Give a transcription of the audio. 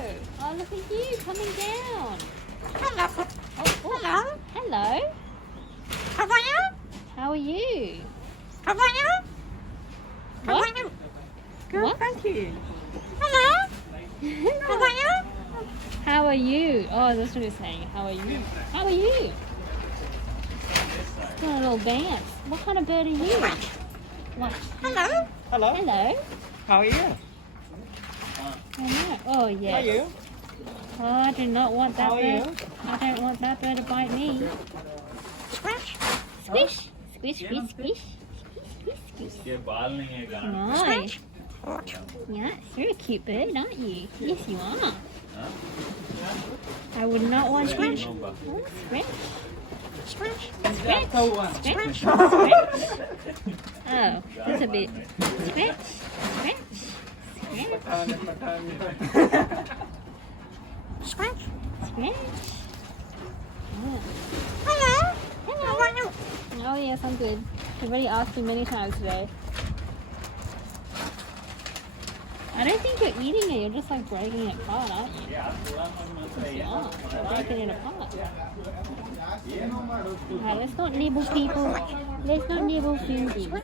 Oh, look at you coming down. Hello. Hello. Hello. How are you? How are you? How are you? How What? are you? Good, What? thank you. Hello. How are you? How are you? Oh, that's what he's saying. How are you? How are you? Doing a little dance. What kind of bird are you? What? Hello. Hello. Hello. How are you? I know. Oh, How are yes. you? Oh, I do not want that How are you? bird. I don't want that bird to bite me. Squish. Squish. Squish, squish, squish. इसके बाल नहीं है गाना Nice. Yeah, you're a cute bird, aren't you? Yes, you are. I would not want you. Oh, scratch. Squish. Scratch. Scratch. Oh, that's a bit. Scratch. Scratch. Scratch. Squish. Scratch. Oh. Hello. Hello. How are you? Oh, yes, I'm good. I've already asked you many times today. I don't think you're eating it. You're just like breaking it apart, aren't you? Yes, you are. You're breaking it apart. Alright, let's not nibble people. Let's not nibble food.